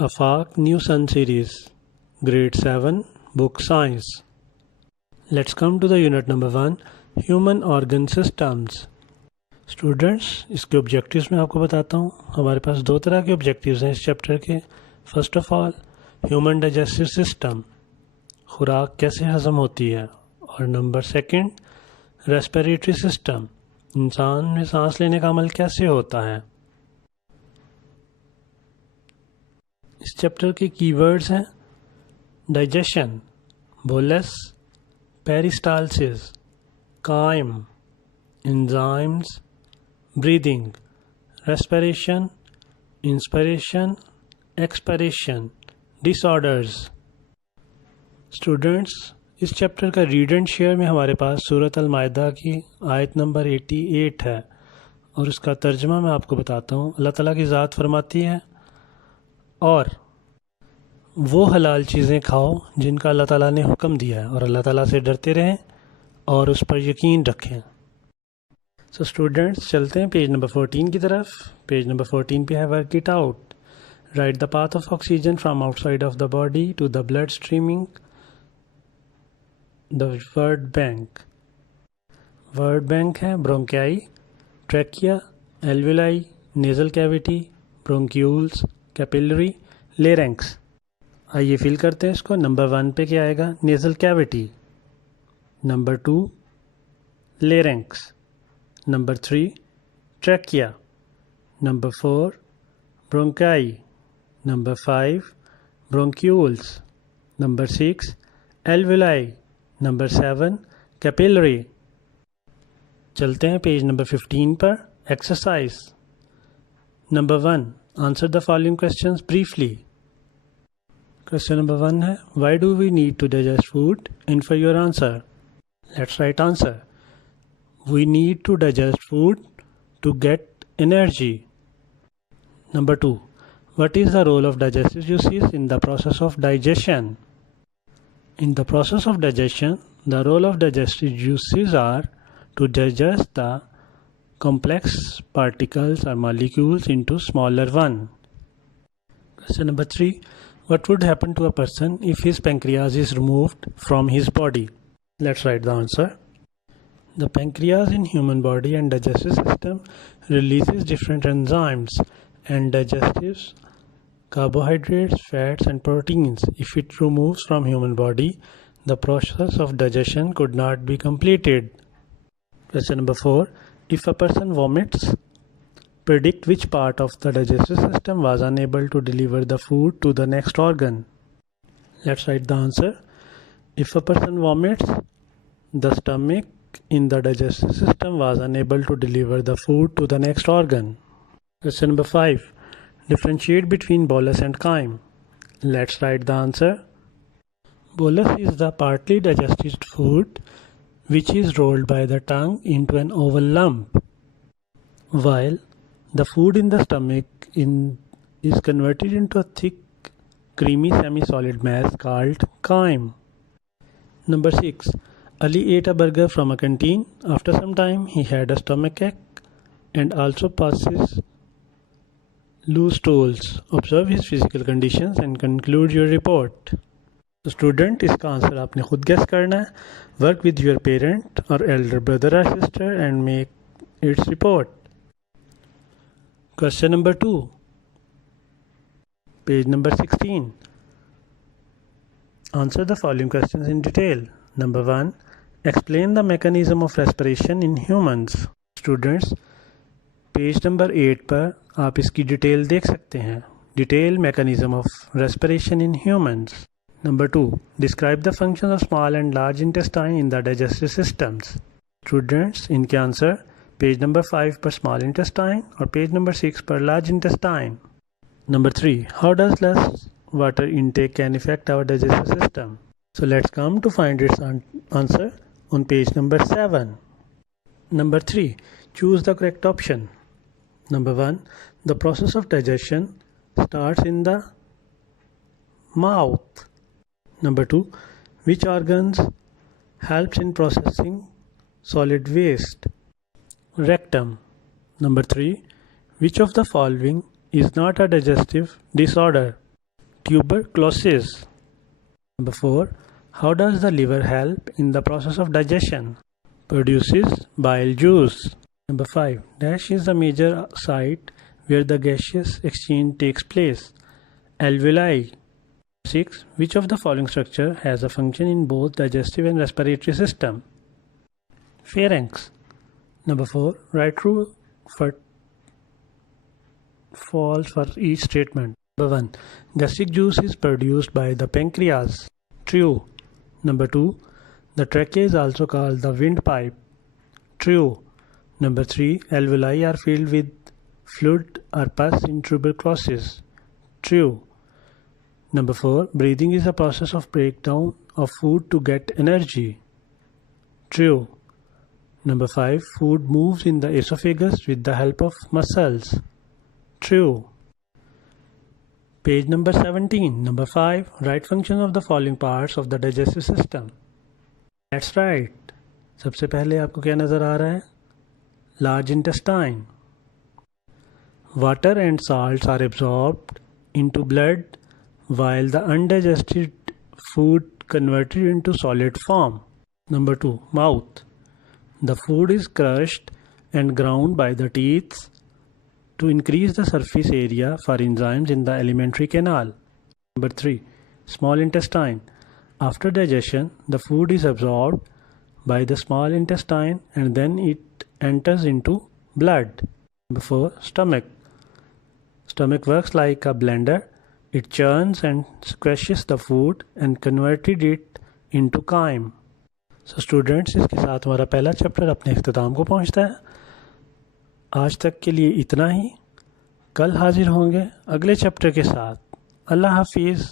Afaq New Sun Series, Grade 7, Book Science. Let's come to the unit number 1, Human Organ Systems. Students, इसके objectives मैं आपको बताता हूँ. हमारे पास दो तरह के ऑब्जेक्टिव्स हैं इस चैप्टर के. First of all, human digestive system, खुराक कैसे हज़म होती है. और नंबर सेकंड, रेस्पिरेटरी सिस्टम, इंसान में सांस लेने का अमल कैसे होता है. इस चैप्टर के कीवर्ड्स हैं digestion, bolus, peristalsis, chyme, enzymes, breathing, respiration, inspiration, expiration, disorders. Students, इस चैप्टर का रीड एंड शेयर में हमारे पास सूरत अल माइदा की आयत नंबर 88 है और उसका तर्जमा मैं आपको बताता हूँ. अल्लाह ताला की ज़ात फरमाती है, और वो हलाल चीज़ें खाओ जिनका अल्लाह ताला ने हुक्म दिया है और अल्लाह ताला से डरते रहें और उस पर यकीन रखें. सो स्टूडेंट्स, चलते हैं पेज नंबर 14 की तरफ. पेज नंबर 14 पे है work it out. Write the path of oxygen from outside of the body to the blood streaming the word bank. Word bank है bronchi, trachea, alveoli, nasal cavity, bronchioles, capillary, larynx. आइए fill करते हैं इसको. Number 1 पे क्या आएगा? Nasal cavity. Number 2 larynx. Number 3 trachea. Number 4 bronchi. Number 5 bronchioles. Number 6 alveoli. Number 7 capillary. चलते हैं पेज नंबर 15 पर. Exercise number 1, answer the following questions briefly. Question number 1 है, why do we need to digest food? In for your answer. Let's write answer. We need to digest food to get energy. Number 2, what is the role of digestive juices in the process of digestion? In the process of digestion, the role of digestive juices are to digest the complex particles or molecules into smaller one. Question number 3, what would happen to a person if his pancreas is removed from his body? Let's write the answer. The pancreas in human body and digestive system releases different enzymes and digestives, carbohydrates, fats and proteins. If it removes from human body, the process of digestion could not be completed. Question number 4, if a person vomits, predict which part of the digestive system was unable to deliver the food to the next organ. Let's write the answer. If a person vomits, the stomach in the digestive system was unable to deliver the food to the next organ. Question number 5, differentiate between bolus and chyme. Let's write the answer. Bolus is the partly digested food which is rolled by the tongue into an oval lump, while the food in the stomach is converted into a thick, creamy semi-solid mass called chyme. Number 6, Ali ate a burger from a canteen. After some time, he had a stomachache and also passes loose stools. Observe his physical conditions and conclude your report. तो student, इसका answer आपने खुद guess करना है. Work with your parent और Elder brother और sister and make its report. Question number 2, page number 16. Answer the following questions in detail. Number 1, explain the mechanism of respiration in humans. Students, page number 8 पर आप इसकी detail देख सकते हैं. Detail mechanism of respiration in humans. Number 2, describe the functions of small and large intestine in the digestive systems. Students, इनके answer page number 5 पर small intestine और page number 6 पर large intestine. Number 3, how does less water intake can effect our digestive system. So let's come to find its answer on page number 7. Number 3, choose the correct option. Number 1, the process of digestion starts in the mouth. Number 2, which organs helps in processing solid waste? Rectum. Number 3, which of the following is not a digestive disorder? tuberculosis. Number 4. How does the liver help in the process of digestion? Produces bile juice. Number 5. Dash is the major site where the gaseous exchange takes place. Alveoli. 6. Which of the following structure has a function in both digestive and respiratory system? Pharynx. Number 4. Write true for false for each statement. Number 1. Gastric juice is produced by the pancreas. True. Number 2. The trachea is also called the windpipe. True. Number 3. Alveoli are filled with fluid or pus in tuberculosis. True. Number 4. Breathing is a process of breakdown of food to get energy. True. Number 5. Food moves in the esophagus with the help of muscles. True. Page number 17. Number 5. Write function of the following parts of the digestive system. That's right. सबसे पहले आपको क्या नज़र आ रहा है? Large intestine. Water and salts are absorbed into blood while the undigested food converted into solid form. Number 2. Mouth. The food is crushed and ground by the teeth to increase the surface area for enzymes in the alimentary canal. Number 3. Small intestine. After digestion, the food is absorbed by the small intestine and then it enters into blood. Number 4. Stomach. Stomach works like a blender. It churns and squashes the food and converted it into chyme. So students, इसके साथ हमारा पहला chapter अपने इख्तिताम को पहुंचता है. आज तक के लिए इतना ही. कल हाजिर होंगे अगले चैप्टर के साथ. अल्लाह हाफिज़.